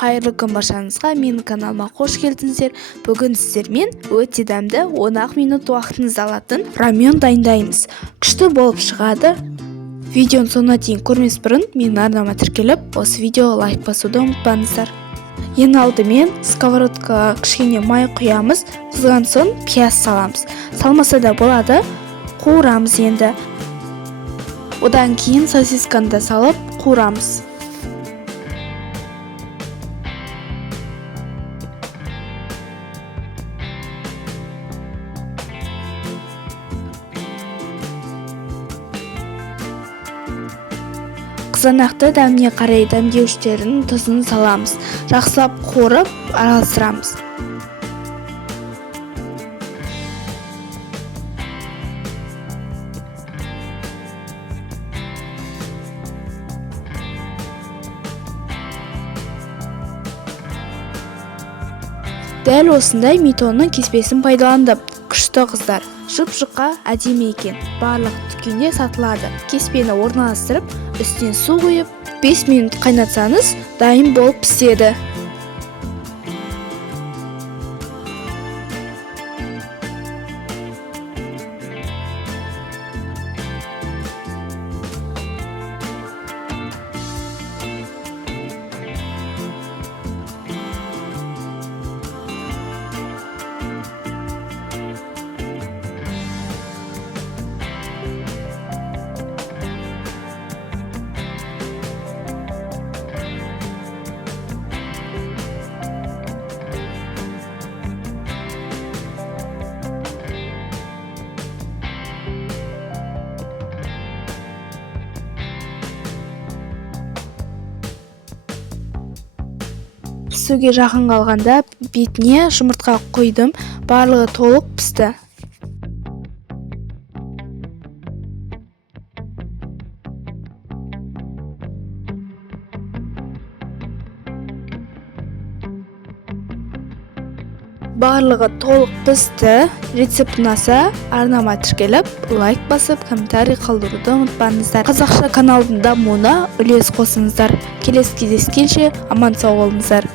Қайырлы күн баршаңызға, менің каналыма қош келдіңіздер. Бүгін сіздермен өте дәмді 10 минут уақытыңызды алатын рамен дайындаймыз. Күшті болып шығады. Видеоны соңына дейін көрмес бұрын менің арнама тіркеліп, осы видеоға лайк басуды ұмытпаңыздар. Ең алдымен сковородкаға кішкене май құямыз, қызған соң пияз саламыз. Салмаса да болады, қуырамыз енді. Одан кейін сосисканы да салып қуырамыз. Қызанақты дәміне қарай дәмдеуіштерінің тұзын саламыз. Жақсылап қуырып араластырамыз. Дәл осындай метонның кеспесін пайдаландым. Күшті қыздар. Жұп-жұқа әдемі екен. Барлық дүкенде сатылады. Кеспені орналастырып, үстіне су құйып, 5 минут қайнатсаңыз, дайын болып піседі. Пісуге жақын қалғанда бетіне жұмыртқа құйдым, барлығы толық пісті. Барлығы толық пісті. Рецепт ұнаса, арнама тіркеліп, лайк басып, комментарий қалдыруды ұмытпаңыздар. Қазақша каналдың дамуына үлес қосыңыздар. Келесі кездескенше аман сау болыңыздар.